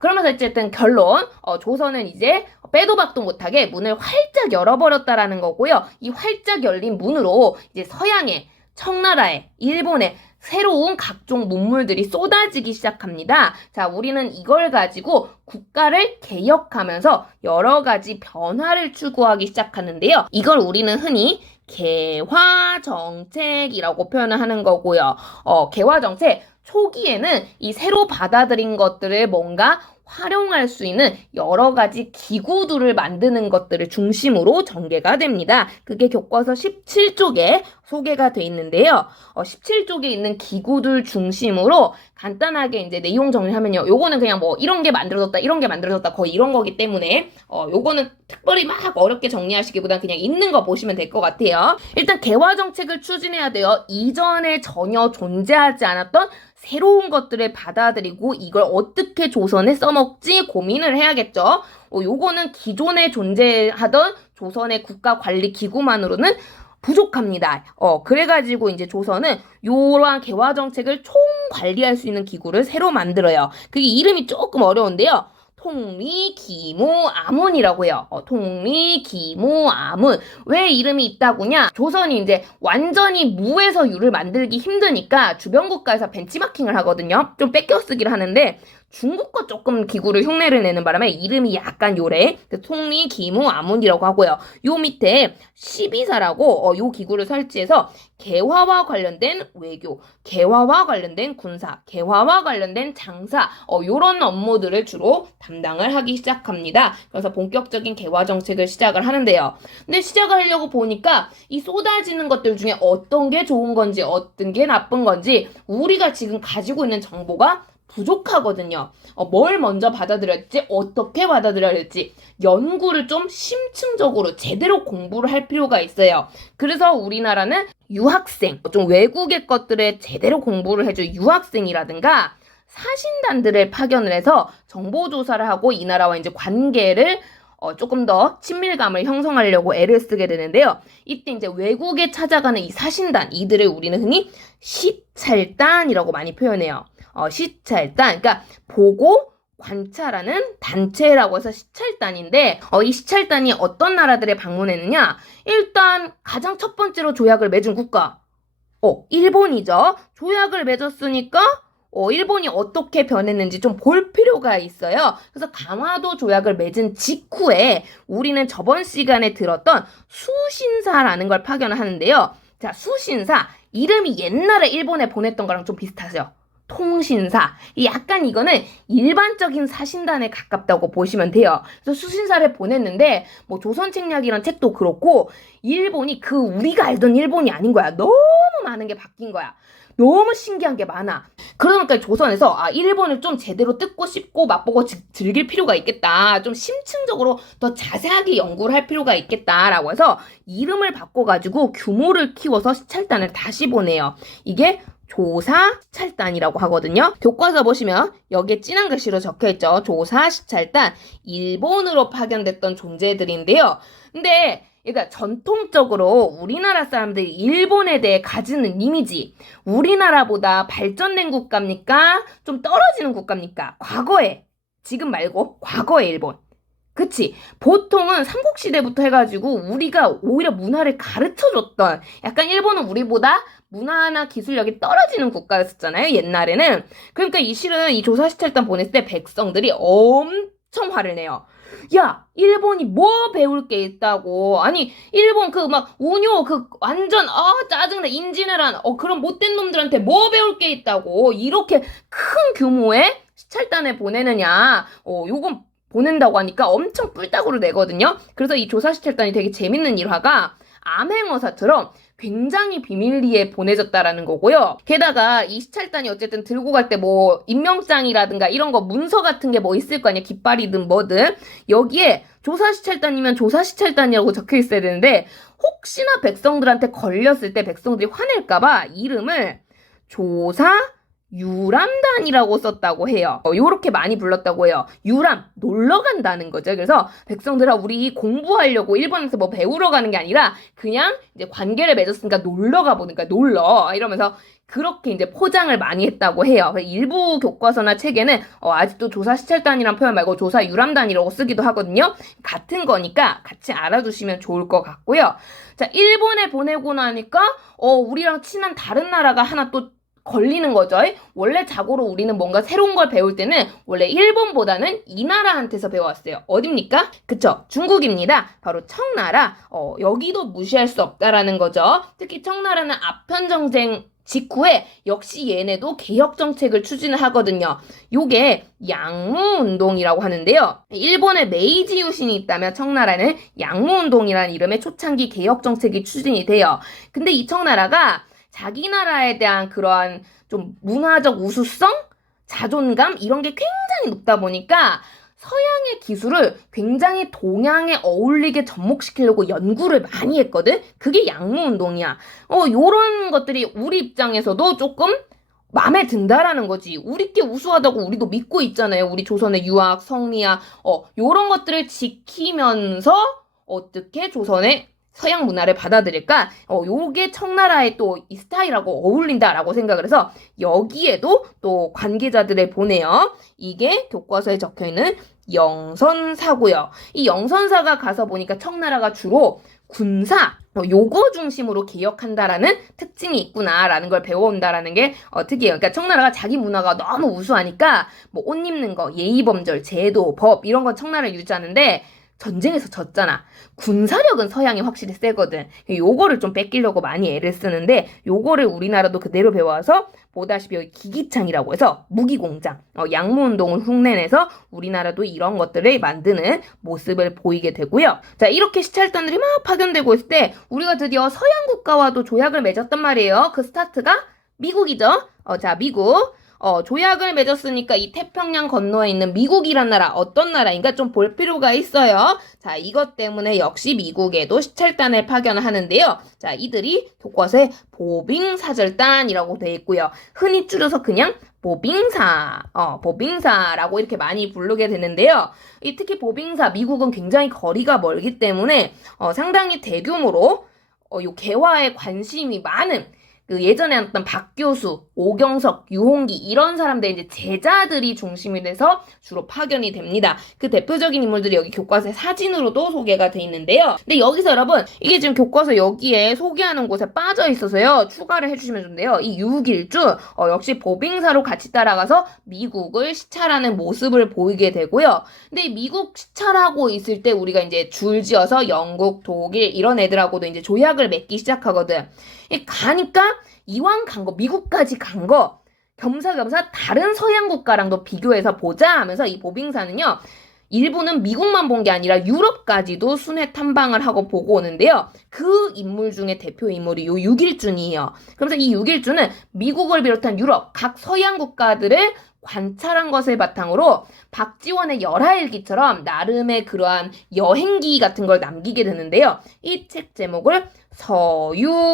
그러면서 어쨌든 결론, 조선은 이제 빼도 박도 못하게 문을 활짝 열어버렸다라는 거고요. 이 활짝 열린 문으로 이제 서양에, 청나라에, 일본에 새로운 각종 문물들이 쏟아지기 시작합니다. 자, 우리는 이걸 가지고 국가를 개혁하면서 여러 가지 변화를 추구하기 시작하는데요. 이걸 우리는 흔히 개화정책이라고 표현을 하는 거고요. 개화정책 초기에는 이 새로 받아들인 것들을 뭔가 활용할 수 있는 여러 가지 기구들을 만드는 것들을 중심으로 전개가 됩니다. 그게 교과서 17쪽에 소개가 돼 있는데요. 17쪽에 있는 기구들 중심으로 간단하게 이제 내용 정리하면요. 요거는 그냥 뭐 이런 게 만들어졌다, 이런 게 만들어졌다 거의 이런 거기 때문에 요거는 특별히 막 어렵게 정리하시기보단 그냥 있는 거 보시면 될 것 같아요. 일단 개화 정책을 추진해야 돼요. 이전에 전혀 존재하지 않았던 새로운 것들을 받아들이고 이걸 어떻게 조선에 써먹지 고민을 해야겠죠. 요거는 기존에 존재하던 조선의 국가관리기구만으로는 부족합니다. 그래가지고 이제 조선은 요러한 개화 정책을 총 관리할 수 있는 기구를 새로 만들어요. 그게 이름이 조금 어려운데요. 통리기무아문이라고 해요. 통리기무아문. 왜 이름이 있다고냐? 조선이 이제 완전히 무에서 유를 만들기 힘드니까 주변 국가에서 벤치마킹을 하거든요. 좀 뺏겨 쓰기를 하는데 중국과 조금 기구를 흉내를 내는 바람에 이름이 약간 요래. 통리기무아문이라고 하고요. 요 밑에 12사라고 요 기구를 설치해서 개화와 관련된 외교, 개화와 관련된 군사, 개화와 관련된 장사, 요런 업무들을 주로 담당을 하기 시작합니다. 그래서 본격적인 개화 정책을 시작을 하는데요. 근데 시작을 하려고 보니까 이 쏟아지는 것들 중에 어떤 게 좋은 건지 어떤 게 나쁜 건지 우리가 지금 가지고 있는 정보가 부족하거든요. 뭘 먼저 받아들여야 할지, 어떻게 받아들여야 할지 연구를 좀 심층적으로 제대로 공부를 할 필요가 있어요. 그래서 우리나라는 유학생, 좀 외국의 것들에 제대로 공부를 해줄 유학생이라든가 사신단들을 파견을 해서 정보조사를 하고 이 나라와 이제 관계를 조금 더 친밀감을 형성하려고 애를 쓰게 되는데요. 이때 이제 외국에 찾아가는 이 사신단, 이들을 우리는 흔히 시찰단이라고 많이 표현해요. 시찰단, 그러니까 보고 관찰하는 단체라고 해서 시찰단인데 이 시찰단이 어떤 나라들에 방문했느냐? 일단 가장 첫 번째로 조약을 맺은 국가 일본이죠. 조약을 맺었으니까 일본이 어떻게 변했는지 좀 볼 필요가 있어요. 그래서 강화도 조약을 맺은 직후에 우리는 저번 시간에 들었던 수신사라는 걸 파견을 하는데요. 자, 수신사 이름이 옛날에 일본에 보냈던 거랑 좀 비슷하죠. 통신사. 약간 이거는 일반적인 사신단에 가깝다고 보시면 돼요. 그래서 수신사를 보냈는데 뭐 조선책략이란 책도 그렇고 일본이 우리가 알던 일본이 아닌 거야. 너무 많은 게 바뀐 거야. 너무 신기한 게 많아. 그러니까 조선에서 일본을 좀 제대로 뜯고 씹고 맛보고 즐길 필요가 있겠다. 좀 심층적으로 더 자세하게 연구를 할 필요가 있겠다라고 해서 이름을 바꿔가지고 규모를 키워서 시찰단을 다시 보내요. 이게 조사 시찰단이라고 하거든요. 교과서 보시면 여기에 진한 글씨로 적혀있죠. 조사 시찰단, 일본으로 파견됐던 존재들인데요. 근데 그러니까 전통적으로 우리나라 사람들이 일본에 대해 가지는 이미지, 우리나라보다 발전된 국가입니까? 좀 떨어지는 국가입니까? 과거에, 지금 말고 과거의 일본. 그치? 보통은 삼국시대부터 해가지고 우리가 오히려 문화를 가르쳐줬던, 약간 일본은 우리보다 문화나 기술력이 떨어지는 국가였었잖아요, 옛날에는. 그러니까 실은 이 조사시찰단 보냈을 때 백성들이 엄청 화를 내요. 야, 일본이 뭐 배울 게 있다고. 아니, 일본 운요, 완전, 짜증나, 인지네란, 그런 못된 놈들한테 뭐 배울 게 있다고. 이렇게 큰 규모의 시찰단에 보내느냐. 요건 보낸다고 하니까 엄청 뿔따구를 내거든요. 그래서 이 조사시찰단이 되게 재밌는 일화가 암행어사처럼 굉장히 비밀리에 보내졌다라는 거고요. 게다가 이 시찰단이 어쨌든 들고 갈 때 뭐 임명장이라든가 이런 거 문서 같은 게 뭐 있을 거 아니야. 깃발이든 뭐든. 여기에 조사시찰단이면 조사시찰단이라고 적혀 있어야 되는데 혹시나 백성들한테 걸렸을 때 백성들이 화낼까봐 이름을 조사 유람단이라고 썼다고 해요. 요렇게 많이 불렀다고 해요. 유람, 놀러 간다는 거죠. 그래서 백성들아, 우리 공부하려고 일본에서 뭐 배우러 가는 게 아니라 그냥 이제 관계를 맺었으니까 놀러 가보니까 놀러 이러면서 그렇게 이제 포장을 많이 했다고 해요. 일부 교과서나 책에는 아직도 조사 시찰단이란 표현 말고 조사 유람단이라고 쓰기도 하거든요. 같은 거니까 같이 알아두시면 좋을 것 같고요. 자, 일본에 보내고 나니까 우리랑 친한 다른 나라가 하나 또 걸리는 거죠. 원래 자고로 우리는 뭔가 새로운 걸 배울 때는 원래 일본보다는 이 나라한테서 배워왔어요. 어딥니까? 그쵸, 중국입니다. 바로 청나라. 여기도 무시할 수 없다라는 거죠. 특히 청나라는 아편전쟁 직후에 역시 얘네도 개혁 정책을 추진을 하거든요. 요게 양무운동이라고 하는데요. 일본에 메이지 유신이 있다면 청나라는 양무운동이라는 이름의 초창기 개혁 정책이 추진이 돼요. 근데 이 청나라가 자기 나라에 대한 그러한 좀 문화적 우수성, 자존감 이런 게 굉장히 높다 보니까 서양의 기술을 굉장히 동양에 어울리게 접목시키려고 연구를 많이 했거든? 그게 양무운동이야. 요런 것들이 우리 입장에서도 조금 마음에 든다라는 거지. 우리께 우수하다고 우리도 믿고 있잖아요. 우리 조선의 유학, 성리학, 요런 것들을 지키면서 어떻게 조선의 서양 문화를 받아들일까? 요게 청나라의 또 이 스타일하고 어울린다라고 생각을 해서 여기에도 또 관계자들을 보내요. 이게 교과서에 적혀있는 영선사고요. 이 영선사가 가서 보니까 청나라가 주로 군사, 요거 중심으로 개혁한다라는 특징이 있구나라는 걸 배워온다라는 게 특이해요. 그러니까 청나라가 자기 문화가 너무 우수하니까 뭐 옷 입는 거, 예의범절, 제도, 법 이런 건 청나라를 유지하는데 전쟁에서 졌잖아. 군사력은 서양이 확실히 세거든. 요거를 좀 뺏기려고 많이 애를 쓰는데 요거를 우리나라도 그대로 배워서 보다시피 여기 기기창이라고 해서 무기공장, 양무운동을 흉내내서 우리나라도 이런 것들을 만드는 모습을 보이게 되고요. 자, 이렇게 시찰단들이 막 파견되고 있을 때 우리가 드디어 서양 국가와도 조약을 맺었단 말이에요. 그 스타트가 미국이죠. 자, 미국. 조약을 맺었으니까 이 태평양 건너에 있는 미국이란 나라 어떤 나라인가 좀 볼 필요가 있어요. 자, 이것 때문에 역시 미국에도 시찰단을 파견을 하는데요. 자, 이들이 교과서에 보빙사절단이라고 되어 있고요. 흔히 줄여서 그냥 보빙사라고 이렇게 많이 부르게 되는데요. 특히 보빙사, 미국은 굉장히 거리가 멀기 때문에 상당히 대규모로 요 개화에 관심이 많은 그 예전에 했던 박교수, 오경석, 유홍기 이런 사람들 이제 제자들이 중심이 돼서 주로 파견이 됩니다. 그 대표적인 인물들이 여기 교과서에 사진으로도 소개가 돼 있는데요. 근데 여기서 여러분 이게 지금 교과서 여기에 소개하는 곳에 빠져 있어서요. 추가를 해주시면 좋은데요. 이 유길주 역시 보빙사로 같이 따라가서 미국을 시찰하는 모습을 보이게 되고요. 근데 미국 시찰하고 있을 때 우리가 이제 줄지어서 영국, 독일 이런 애들하고도 이제 조약을 맺기 시작하거든. 가니까 이왕 간 거, 미국까지 간 거, 겸사겸사 다른 서양 국가랑도 비교해서 보자 하면서 이 보빙사는요, 일부는 미국만 본 게 아니라 유럽까지도 순회 탐방을 하고 보고 오는데요. 그 인물 중에 대표 인물이 요 육일준이에요. 그래서 이 육일준은 미국을 비롯한 유럽, 각 서양 국가들을 관찰한 것을 바탕으로 박지원의 열하일기처럼 나름의 그러한 여행기 같은 걸 남기게 되는데요. 이 책 제목을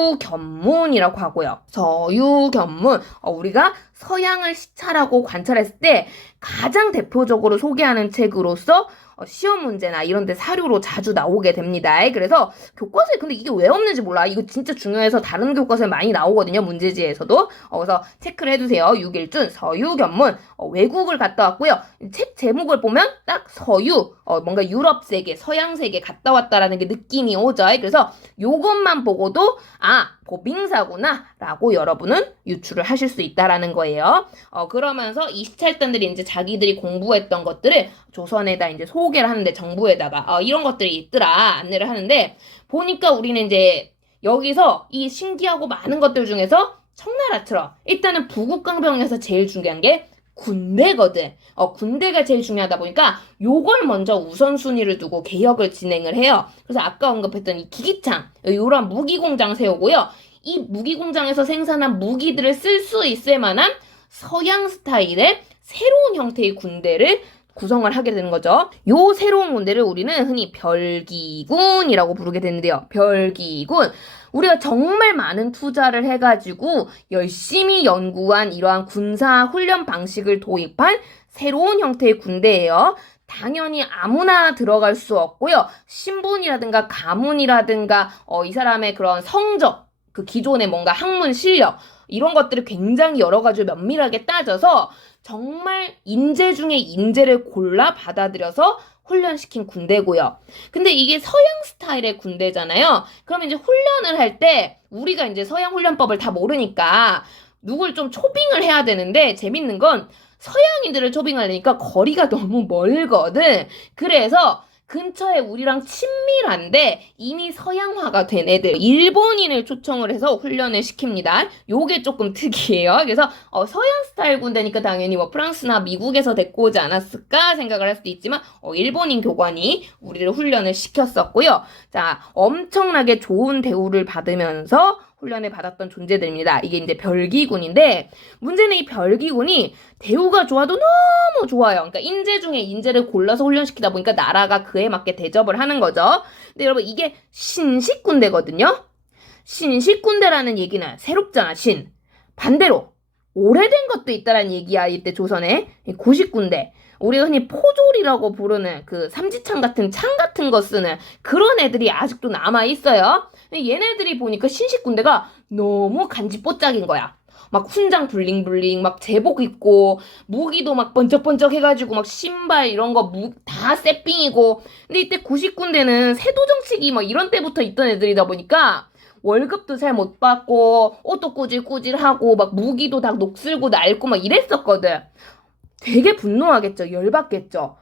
서유견문이라고 하고요. 서유견문. 우리가 서양을 시찰하고 관찰했을 때 가장 대표적으로 소개하는 책으로서 시험 문제나 이런 데 사료로 자주 나오게 됩니다. 그래서 교과서에 근데 이게 왜 없는지 몰라. 이거 진짜 중요해서 다른 교과서에 많이 나오거든요. 문제지에서도. 그래서 체크를 해두세요. 육일준 서유견문. 외국을 갔다 왔고요. 책 제목을 보면 딱 서유, 뭔가 유럽 세계, 서양 세계 갔다 왔다라는 게 느낌이 오죠. 그래서 요것만 보고도 보빙사구나 라고 여러분은 유추를 하실 수 있다라는 거예요. 그러면서 이 시찰단들이 이제 자기들이 공부했던 것들을 조선에다 이제 소개를 하는데 정부에다가 이런 것들이 있더라 안내를 하는데 보니까 우리는 이제 여기서 이 신기하고 많은 것들 중에서 청나라처럼 일단은 부국강병에서 제일 중요한 게 군대거든. 군대가 제일 중요하다 보니까 요걸 먼저 우선순위를 두고 개혁을 진행을 해요. 그래서 아까 언급했던 이 기기창, 요런 무기공장 세우고요. 이 무기공장에서 생산한 무기들을 쓸 수 있을 만한 서양 스타일의 새로운 형태의 군대를 구성을 하게 되는 거죠. 요 새로운 군대를 우리는 흔히 별기군이라고 부르게 되는데요. 별기군. 우리가 정말 많은 투자를 해가지고 열심히 연구한 이러한 군사 훈련 방식을 도입한 새로운 형태의 군대예요. 당연히 아무나 들어갈 수 없고요. 신분이라든가 가문이라든가 이 사람의 그런 성적, 그 기존의 뭔가 학문 실력 이런 것들을 굉장히 여러 가지로 면밀하게 따져서 정말 인재 중에 인재를 골라 받아들여서 훈련시킨 군대고요. 근데 이게 서양 스타일의 군대잖아요. 그러면 이제 훈련을 할 때 우리가 이제 서양 훈련법을 다 모르니까 누굴 좀 초빙을 해야 되는데 재밌는 건 서양인들을 초빙하려니까 거리가 너무 멀거든. 그래서 근처에 우리랑 친밀한데 이미 서양화가 된 애들, 일본인을 초청을 해서 훈련을 시킵니다. 요게 조금 특이해요. 그래서 서양 스타일 군대니까 당연히 뭐 프랑스나 미국에서 데리고 오지 않았을까 생각을 할 수도 있지만 일본인 교관이 우리를 훈련을 시켰었고요. 자, 엄청나게 좋은 대우를 받으면서 훈련을 받았던 존재들입니다. 이게 이제 별기군인데 문제는 이 별기군이 대우가 좋아도 너무 좋아요. 그러니까 인재 중에 인재를 골라서 훈련시키다 보니까 나라가 그에 맞게 대접을 하는 거죠. 근데 여러분 이게 신식군대거든요. 신식군대라는 얘기는 새롭잖아, 신. 반대로 오래된 것도 있다라는 얘기야. 이때 조선에 고식군대. 우리가 흔히 포졸이라고 부르는 그 삼지창 같은 창 같은 거 쓰는 그런 애들이 아직도 남아있어요. 얘네들이 보니까 신식군대가 너무 간지뽀짝인 거야. 막 훈장 블링블링 막 제복 입고 무기도 막 번쩍번쩍 해가지고 막 신발 이런 거 다 세핑이고. 근데 이때 구식군대는 세도정치기 막 이런 때부터 있던 애들이다 보니까 월급도 잘 못 받고 옷도 꾸질꾸질하고 막 무기도 다 녹슬고 낡고 막 이랬었거든. 되게 분노하겠죠. 열받겠죠.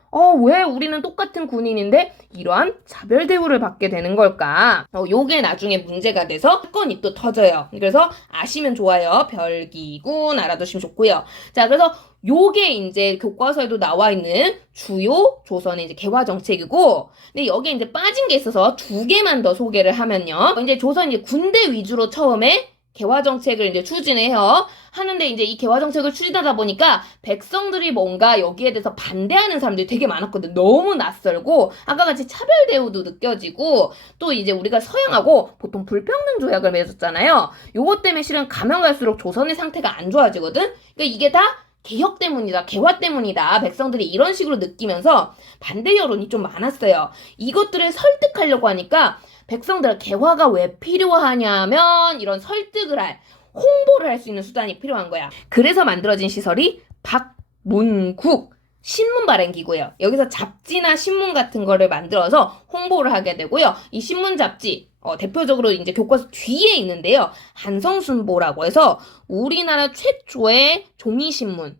왜 우리는 똑같은 군인인데 이러한 차별 대우를 받게 되는 걸까? 요게 나중에 문제가 돼서 사건이 또 터져요. 그래서 아시면 좋아요. 별기군 알아두시면 좋고요. 자, 그래서 요게 이제 교과서에도 나와 있는 주요 조선의 이제 개화 정책이고, 근데 여기에 이제 빠진 게 있어서 두 개만 더 소개를 하면요. 이제 조선 이제 군대 위주로 처음에 개화 정책을 이제 추진해요. 하는데 이제 이 개화 정책을 추진하다 보니까 백성들이 뭔가 여기에 대해서 반대하는 사람들이 되게 많았거든. 너무 낯설고 아까 같이 차별 대우도 느껴지고 또 이제 우리가 서양하고 보통 불평등 조약을 맺었잖아요. 요것 때문에 실은 가면 갈수록 조선의 상태가 안 좋아지거든. 그러니까 이게 다 개혁 때문이다, 개화 때문이다. 백성들이 이런 식으로 느끼면서 반대 여론이 좀 많았어요. 이것들을 설득하려고 하니까 백성들 개화가 왜 필요하냐면 이런 설득을 할, 홍보를 할 수 있는 수단이 필요한 거야. 그래서 만들어진 시설이 박문국 신문 발행 기구예요. 여기서 잡지나 신문 같은 거를 만들어서 홍보를 하게 되고요. 이 신문 잡지 대표적으로 이제 교과서 뒤에 있는데요. 한성순보라고 해서 우리나라 최초의 종이신문,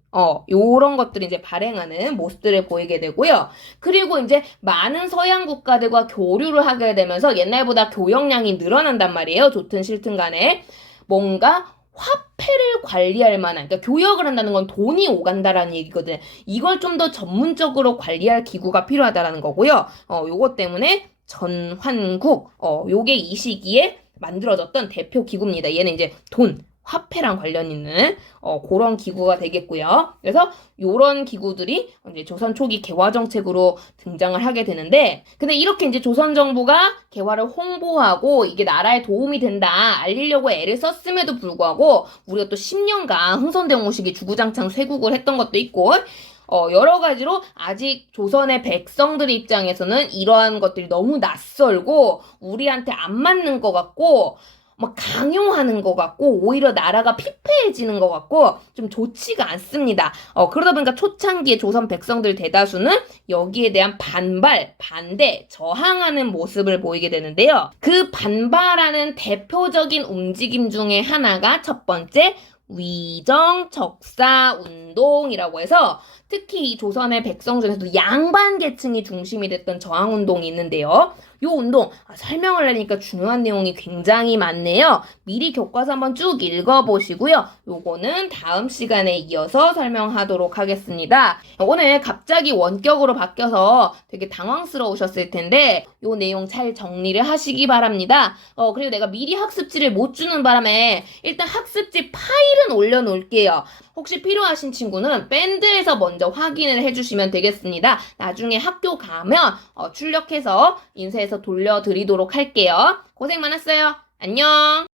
요런 것들이 이제 발행하는 모습들을 보이게 되고요. 그리고 이제 많은 서양 국가들과 교류를 하게 되면서 옛날보다 교역량이 늘어난단 말이에요. 좋든 싫든 간에. 뭔가 화폐를 관리할 만한, 그러니까 교역을 한다는 건 돈이 오간다라는 얘기거든. 이걸 좀 더 전문적으로 관리할 기구가 필요하다라는 거고요. 요것 때문에 전환국, 요게 이 시기에 만들어졌던 대표 기구입니다. 얘는 이제 돈, 화폐랑 관련 있는 그런 기구가 되겠고요. 그래서 요런 기구들이 이제 조선 초기 개화 정책으로 등장을 하게 되는데, 근데 이렇게 이제 조선 정부가 개화를 홍보하고 이게 나라에 도움이 된다 알리려고 애를 썼음에도 불구하고 우리가 또 10년간 흥선대원식이 주구장창 쇄국을 했던 것도 있고 여러 가지로 아직 조선의 백성들 입장에서는 이러한 것들이 너무 낯설고 우리한테 안 맞는 것 같고 막 강요하는 것 같고 오히려 나라가 피폐해지는 것 같고 좀 좋지가 않습니다. 그러다 보니까 초창기에 조선 백성들 대다수는 여기에 대한 반발, 반대, 저항하는 모습을 보이게 되는데요. 그 반발하는 대표적인 움직임 중에 하나가 첫 번째 위정적사 운동이라고 해서 특히 이 조선의 백성 중에서도 양반 계층이 중심이 됐던 저항 운동이 있는데요. 요 운동 설명을 하니까 중요한 내용이 굉장히 많네요. 미리 교과서 한번 쭉 읽어보시고요. 요거는 다음 시간에 이어서 설명하도록 하겠습니다. 오늘 갑자기 원격으로 바뀌어서 되게 당황스러우셨을 텐데 요 내용 잘 정리를 하시기 바랍니다. 그리고 내가 미리 학습지를 못 주는 바람에 일단 학습지 파일은 올려놓을게요. 혹시 필요하신 친구는 밴드에서 먼저 확인을 해주시면 되겠습니다. 나중에 학교 가면 출력해서 인쇄해서 돌려드리도록 할게요. 고생 많았어요. 안녕.